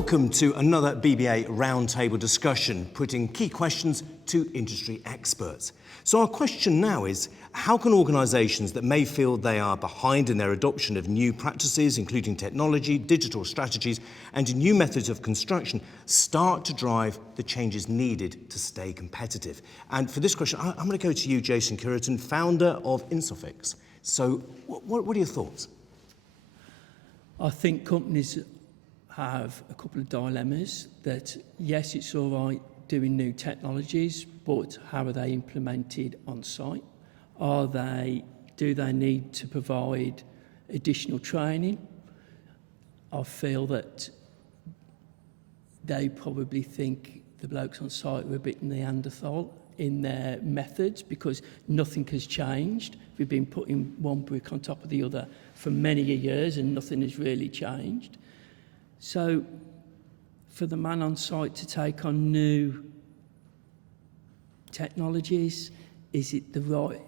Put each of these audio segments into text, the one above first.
Welcome to another BBA Roundtable discussion, putting key questions to industry experts. So our question now is, how can organisations that may feel they are behind in their adoption of new practices, including technology, digital strategies, and new methods of construction, start to drive the changes needed to stay competitive? And for this question, I'm going to go to you, Jason Curitan, founder of Insofix. So what are your thoughts? I think companies have a couple of dilemmas that, yes, it's all right doing new technologies, but how are they implemented on site? Do they need to provide additional training? I feel that they probably think the blokes on site were a bit Neanderthal in their methods because nothing has changed. We've been putting one brick on top of the other for many years and nothing has really changed. So for the man on site to take on new technologies, is it the right?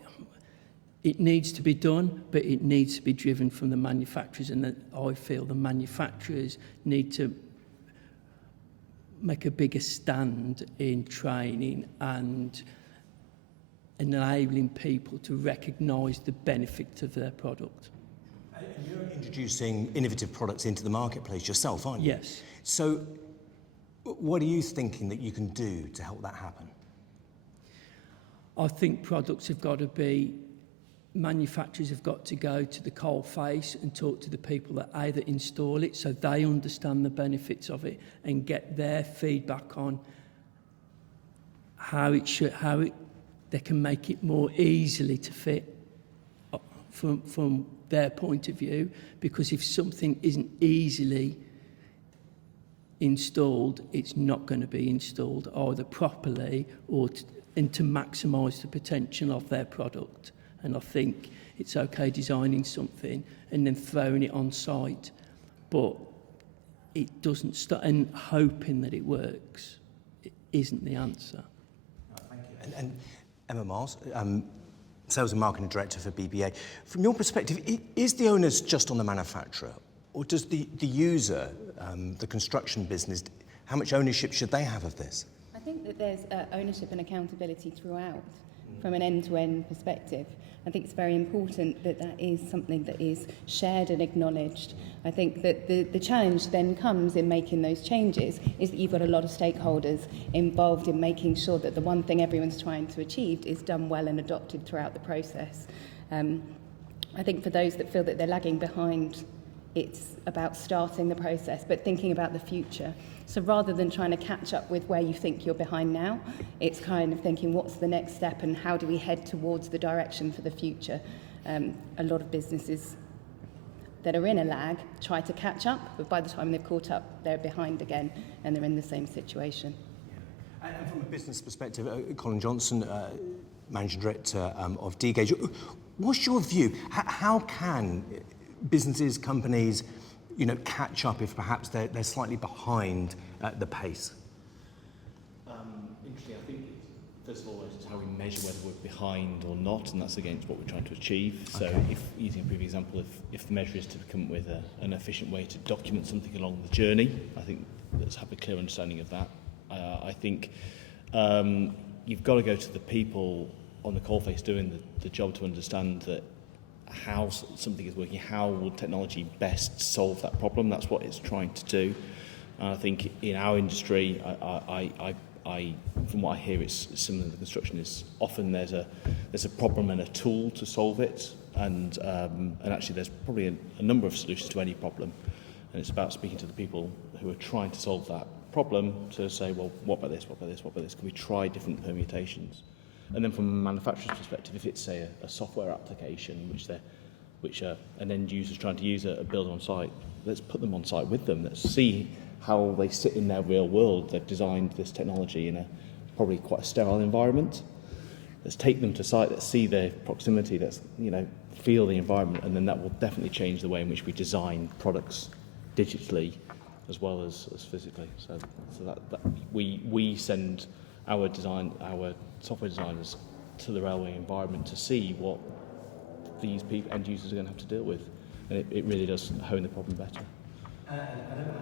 It needs to be done, but it needs to be driven from the manufacturers, and I feel the manufacturers need to make a bigger stand in training and enabling people to recognise the benefit of their product. And you're introducing innovative products into the marketplace yourself, aren't you? Yes. So what are you thinking that you can do to help that happen? I think manufacturers have got to go to the coal face and talk to the people that either install it so they understand the benefits of it and get their feedback on how they can make it more easily to fit from their point of view, because if something isn't easily installed, it's not going to be installed either properly or to maximise the potential of their product. And I think it's okay designing something and then throwing it on site, but it doesn't start, and hoping that it works, it isn't the answer. Thank you. And Emma Miles, Sales and Marketing Director for BBA. From your perspective, is the onus just on the manufacturer, or does the user, the construction business, how much ownership should they have of this? I think that there's ownership and accountability throughout from an end-to-end perspective. I think it's very important that that is something that is shared and acknowledged. I think that the challenge then comes in making those changes is that you've got a lot of stakeholders involved in making sure that the one thing everyone's trying to achieve is done well and adopted throughout the process. I think for those that feel that they're lagging behind, it's about starting the process, but thinking about the future. So rather than trying to catch up with where you think you're behind now, it's kind of thinking what's the next step and how do we head towards the direction for the future. A lot of businesses that are in a lag try to catch up, but by the time they've caught up, they're behind again and they're in the same situation. Yeah. And from a business perspective, Colin Johnson, Managing Director of D-Gauge, what's your view? How can businesses, companies, catch up if perhaps they're slightly behind the pace? Interesting. I think first of all, it's how we measure whether we're behind or not, and that's against what we're trying to achieve. So, if using a previous example, if the measure is to come up with an efficient way to document something along the journey, I think let's have a clear understanding of that. I think you've got to go to the people on the coalface doing the job to understand that how something is working, how will technology best solve that problem. That's what it's trying to do. And I think in our industry, I from what I hear, it's similar to the construction. Is often there's a problem and a tool to solve it, and actually there's probably a number of solutions to any problem, and it's about speaking to the people who are trying to solve that problem to say, well, what about this? What about this? What about this? Can we try different permutations? And then from a manufacturer's perspective, if it's, say, a software application which an end user's trying to use a builder on site, let's put them on site with them. Let's see how they sit in their real world. They've designed this technology in a probably quite a sterile environment. Let's take them to site, let's see their proximity, let's feel the environment, and then that will definitely change the way in which we design products digitally as well as physically. So that we send our software designers to the railway environment to see what these end users are going to have to deal with, and it really does hone the problem better. I don't know,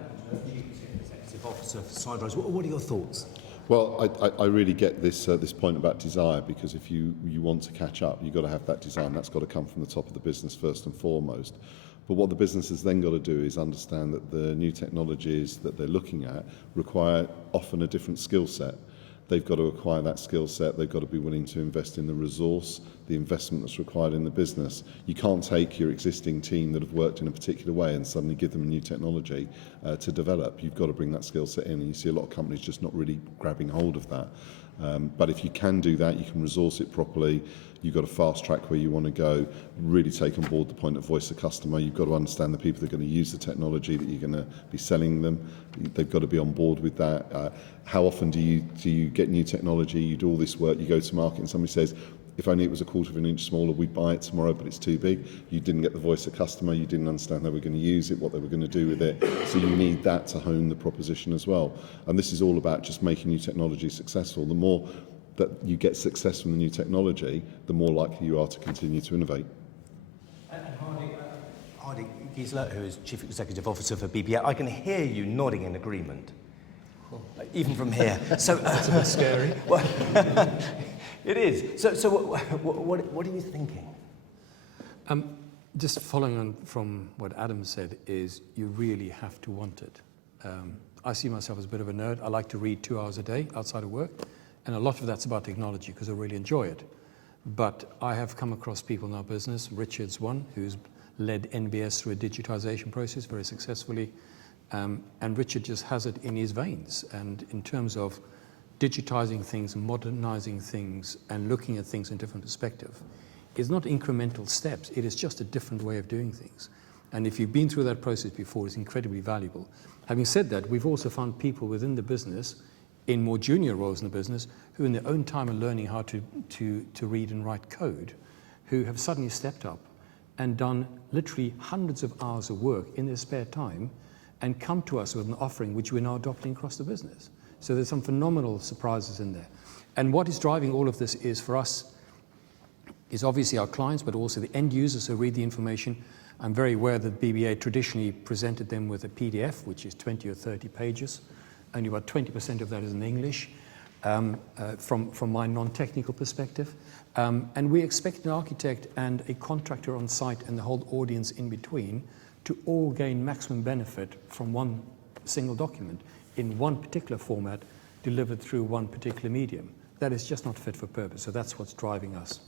Executive Officer for Siderise. What are your thoughts? Well, I really get this point about desire, because if you want to catch up, you've got to have that desire, and that's got to come from the top of the business first and foremost. But what the business has then got to do is understand that the new technologies that they're looking at require often a different skill set. They've got to acquire that skill set. They've got to be willing to invest in the resource, the investment that's required in the business. You can't take your existing team that have worked in a particular way and suddenly give them a new technology to develop. You've got to bring that skill set in, and you see a lot of companies just not really grabbing hold of that. But if you can do that, you can resource it properly. You've got to fast track where you want to go, really take on board the point of voice of customer. You've got to understand the people that are going to use the technology that you're going to be selling them. They've got to be on board with that. How often do you get new technology? You do all this work, you go to market and somebody says, if only it was a quarter of an inch smaller, we'd buy it tomorrow, but it's too big. You didn't get the voice of customer, you didn't understand how they were going to use it, what they were going to do with it. So you need that to hone the proposition as well. And this is all about just making new technology successful. The more that you get success from the new technology, the more likely you are to continue to innovate. And Hardy Giesler, who is Chief Executive Officer for BBA, I can hear you nodding in agreement, even from here. So that's a bit scary. Well, it is. So what are you thinking? Just following on from what Adam said, is you really have to want it. I see myself as a bit of a nerd. I like to read 2 hours a day outside of work. And a lot of that's about technology because I really enjoy it. But I have come across people in our business, Richard's one, who's led NBS through a digitization process very successfully. And Richard just has it in his veins. And in terms of digitizing things, modernizing things, and looking at things in different perspective, it's not incremental steps. It is just a different way of doing things. And if you've been through that process before, it's incredibly valuable. Having said that, we've also found people within the business in more junior roles in the business who in their own time are learning how to read and write code, who have suddenly stepped up and done literally hundreds of hours of work in their spare time and come to us with an offering which we're now adopting across the business. So there's some phenomenal surprises in there. And what is driving all of this is, for us, is obviously our clients, but also the end users who read the information. I'm very aware that BBA traditionally presented them with a PDF, which is 20 or 30 pages. Only about 20% of that is in English, from my non-technical perspective. And we expect an architect and a contractor on site and the whole audience in between to all gain maximum benefit from one single document in one particular format delivered through one particular medium. That is just not fit for purpose, so that's what's driving us.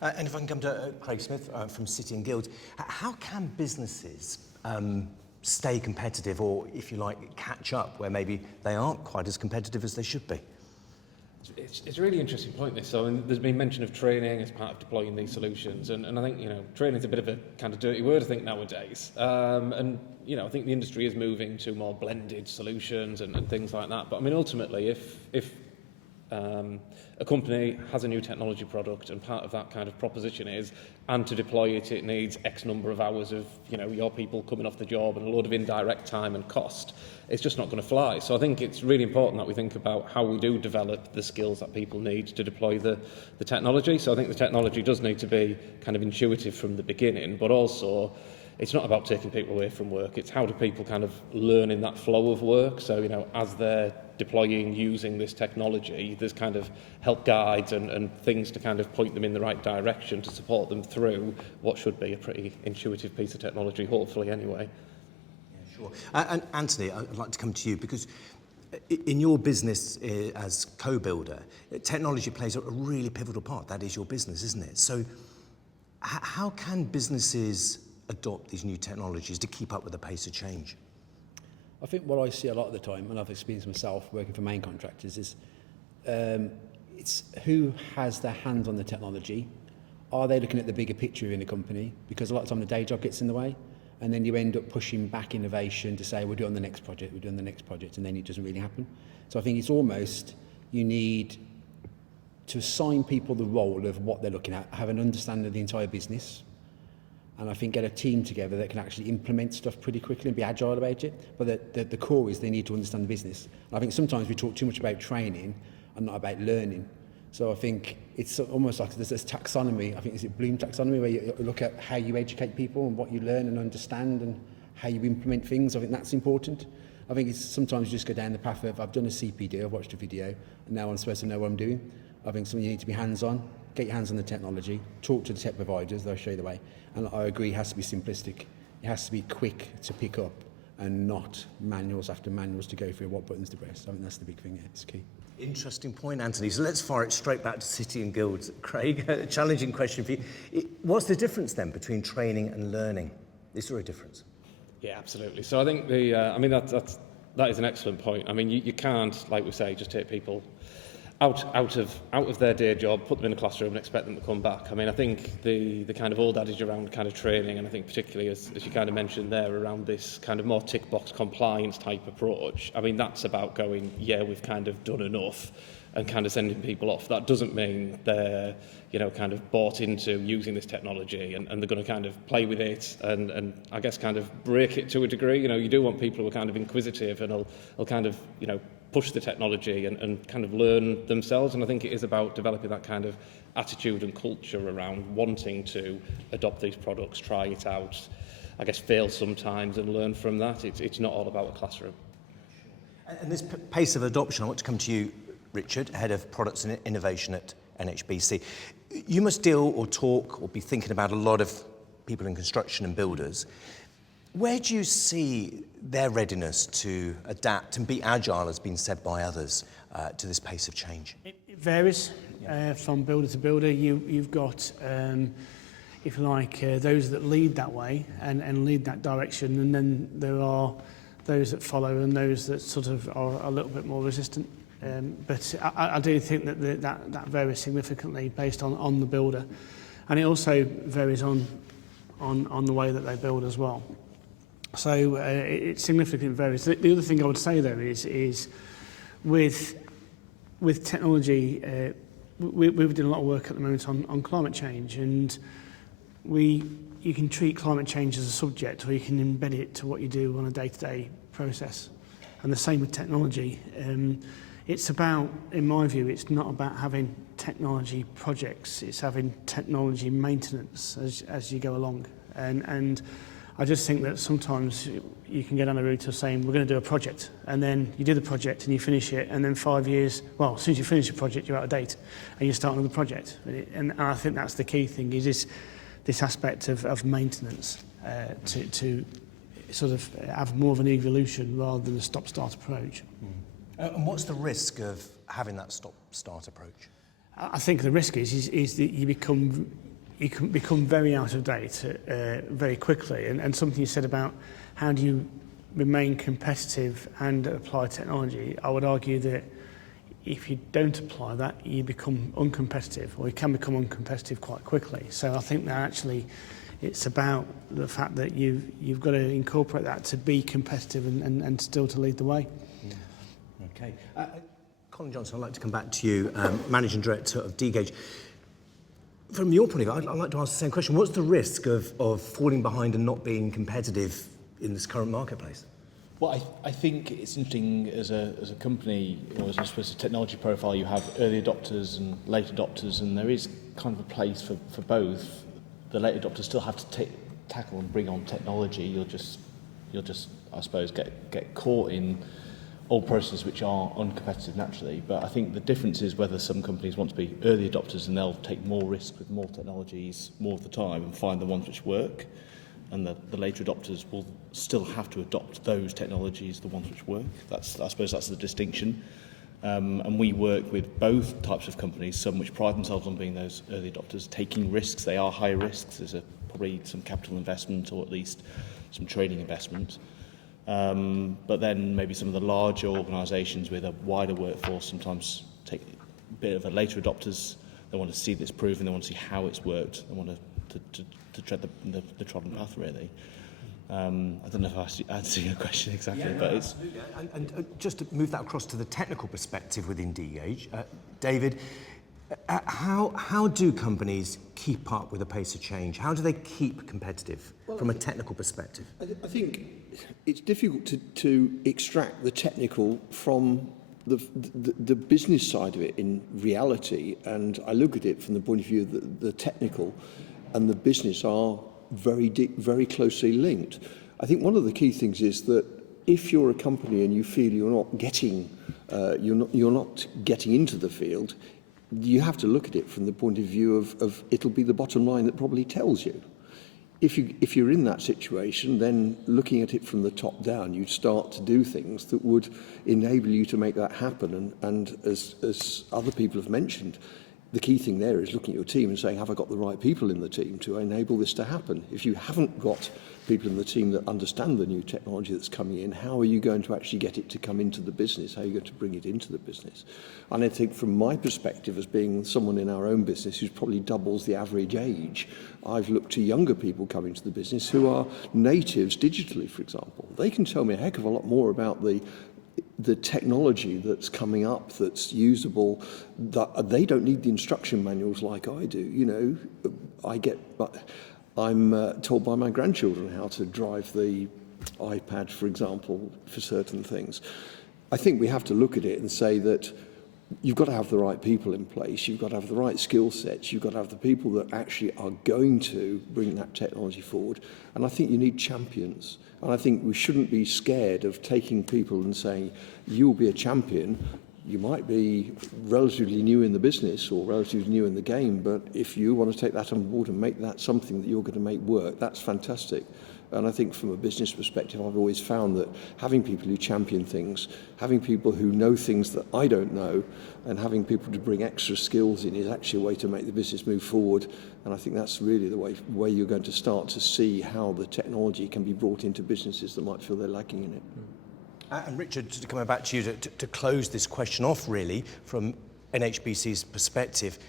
And if I can come to Craig Smith from City and Guilds, how can businesses stay competitive, or, if you like, catch up where maybe they aren't quite as competitive as they should be? It's a really interesting point, this. So there's been mention of training as part of deploying these solutions, and I think, training is a bit of a kind of dirty word, I think, nowadays. And I think the industry is moving to more blended solutions and things like that. But I mean, ultimately, if a company has a new technology product and part of that kind of proposition is, and to deploy it, it needs X number of hours of, your people coming off the job and a load of indirect time and cost, it's just not going to fly. So I think it's really important that we think about how we do develop the skills that people need to deploy the technology. So I think the technology does need to be kind of intuitive from the beginning, but also it's not about taking people away from work. It's how do people kind of learn in that flow of work. So, as they're deploying, using this technology, there's kind of help guides and things to kind of point them in the right direction to support them through what should be a pretty intuitive piece of technology, hopefully anyway. Yeah, sure. And Anthony, I'd like to come to you, because in your business as co-builder, technology plays a really pivotal part. That is your business, isn't it? So how can businesses adopt these new technologies to keep up with the pace of change? I think what I see a lot of the time, and I've experienced myself working for main contractors, is it's who has their hands on the technology. Are they looking at the bigger picture in the company? Because a lot of time the day job gets in the way, and then you end up pushing back innovation to say, we're doing the next project, and then it doesn't really happen. So I think it's almost, you need to assign people the role of what they're looking at, have an understanding of the entire business, and I think get a team together that can actually implement stuff pretty quickly and be agile about it. But the core is they need to understand the business. And I think sometimes we talk too much about training and not about learning. So I think it's almost like there's this taxonomy, I think is it Bloom taxonomy, where you look at how you educate people and what you learn and understand and how you implement things. I think that's important. I think it's sometimes you just go down the path of, I've done a CPD, I've watched a video, and now I'm supposed to know what I'm doing. I think you need to be hands-on, get your hands on the technology, talk to the tech providers, they'll show you the way. And I agree, it has to be simplistic. It has to be quick to pick up and not manuals after manuals to go through what buttons to press. I think that's the big thing, it's key. Interesting point, Anthony. So let's fire it straight back to City and Guilds. Craig, a challenging question for you. What's the difference then between training and learning? Is there a difference? Yeah, absolutely. So I think that is an excellent point. I mean, you can't, like we say, just take people out of their day job, put them in a classroom and expect them to come back. I mean, I think the kind of old adage around kind of training, and I think particularly as you kind of mentioned there around this kind of more tick box compliance type approach, I mean, that's about going, yeah, we've kind of done enough and kind of sending people off. That doesn't mean they're, you know, kind of bought into using this technology and they're going to kind of play with it and I guess kind of break it to a degree. You know, you do want people who are kind of inquisitive and will kind of, you know, push the technology and kind of learn themselves. And I think it is about developing that kind of attitude and culture around wanting to adopt these products, try it out, I guess fail sometimes and learn from that. It's not all about a classroom. And this pace of adoption, I want to come to you, Richard, Head of Products and Innovation at NHBC. You must deal or talk or be thinking about a lot of people in construction and builders. Where do you see their readiness to adapt and be agile, as been said by others, to this pace of change? It varies from builder to builder. You've got, if you like, those that lead that way and lead that direction, and then there are those that follow and those that sort of are a little bit more resistant. But I do think that varies significantly based on the builder, and it also varies on the way that they build as well. So it significantly varies. The other thing I would say though is with technology, we've done a lot of work at the moment on climate change, and you can treat climate change as a subject, or you can embed it to what you do on a day-to-day process. And the same with technology. It's about, in my view, it's not about having technology projects, it's having technology maintenance as you go along. And I just think that sometimes you can get on the route of saying, we're going to do a project, and then you do the project and you finish it, and then 5 years, well, as soon as you finish the project, you're out of date, and you start another project. And I think that's the key thing, is this aspect of maintenance to sort of have more of an evolution rather than a stop-start approach. And what's the risk of having that stop-start approach? I think the risk is that you can become very out of date very quickly. And something you said about how do you remain competitive and apply technology, I would argue that if you don't apply that, you become uncompetitive, or you can become uncompetitive quite quickly. So I think that actually it's about the fact that you've got to incorporate that to be competitive and still to lead the way. Okay. Colin Johnson, I'd like to come back to you, Managing Director of D-Gauge. From your point of view, I'd like to ask the same question. What's the risk of falling behind and not being competitive in this current marketplace? Well, I think it's interesting as a company, or as I suppose a technology profile, you have early adopters and late adopters, and there is kind of a place for both. The late adopters still have to tackle and bring on technology. You'll just I suppose get caught in old processes which are uncompetitive naturally. But I think the difference is whether some companies want to be early adopters and they'll take more risk with more technologies more of the time and find the ones which work, and the later adopters will still have to adopt those technologies, the ones which work. I suppose that's the distinction. And we work with both types of companies, some which pride themselves on being those early adopters, taking risks. They are high risks. There's probably some capital investment, or at least some training investment. But then maybe some of the larger organisations with a wider workforce sometimes take a bit of a later adopters. They want to see this proven, they want to see how it's worked, they want to tread the trodden path, really. I don't know if I answered your question exactly, but it's... And just to move that across to the technical perspective within D-Gauge, David, how do companies keep up with the pace of change? How do they keep competitive from a technical perspective? I think it's difficult to extract the technical from the business side of it in reality, and I look at it from the point of view that the technical and the business are very closely linked. I think one of the key things is that if you're a company and you feel you're not getting into the field, you have to look at it from the point of view of it'll be the bottom line that probably tells you. If you're in that situation, then looking at it from the top down, you'd start to do things that would enable you to make that happen. And as other people have mentioned, the key thing there is looking at your team and saying, have I got the right people in the team to enable this to happen? If you haven't got people in the team that understand the new technology that's coming in, how are you going to actually get it to come into the business? How are you going to bring it into the business? And I think from my perspective, as being someone in our own business who's probably doubles the average age, I've looked to younger people coming to the business who are natives digitally, for example. They can tell me a heck of a lot more about the technology that's coming up, that's usable. That they don't need the instruction manuals like I do. You know, I'm told by my grandchildren how to drive the iPad, for example, for certain things. I think we have to look at it and say that you've got to have the right people in place, you've got to have the right skill sets, you've got to have the people that actually are going to bring that technology forward. And I think you need champions. And I think we shouldn't be scared of taking people and saying, you'll be a champion. You might be relatively new in the business or relatively new in the game, but if you want to take that on board and make that something that you're going to make work, that's fantastic. And I think from a business perspective, I've always found that having people who champion things, having people who know things that I don't know, and having people to bring extra skills in is actually a way to make the business move forward. And I think that's really the way you're going to start to see how the technology can be brought into businesses that might feel they're lacking in it. And Richard, just coming back to you to close this question off, really, from NHBC's perspective,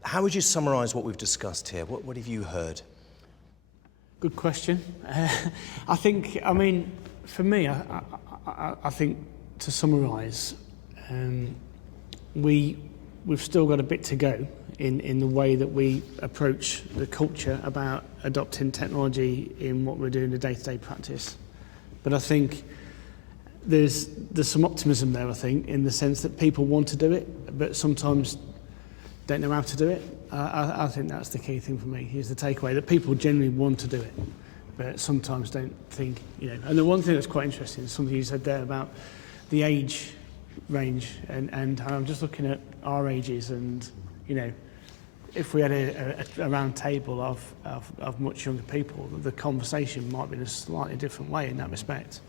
how would you summarise what we've discussed here? What have you heard? Good question. I think, for me, I think to summarise, we've still got a bit to go in the way that we approach the culture about adopting technology in what we're doing in the day-to-day practice. But I think there's some optimism there, I think, in the sense that people want to do it, but sometimes don't know how to do it. I think that's the key thing for me, is the takeaway, that people generally want to do it, but sometimes don't think, And the one thing that's quite interesting is something you said there about the age range, and I'm just looking at our ages, and, if we had a round table of much younger people, the conversation might be in a slightly different way in that respect.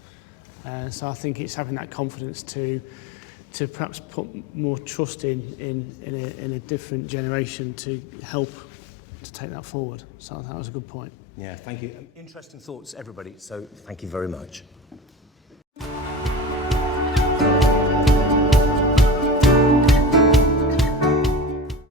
So I think it's having that confidence to perhaps put more trust in a different generation to help to take that forward. So that was a good point. Yeah, thank you. Interesting thoughts, everybody. So thank you very much.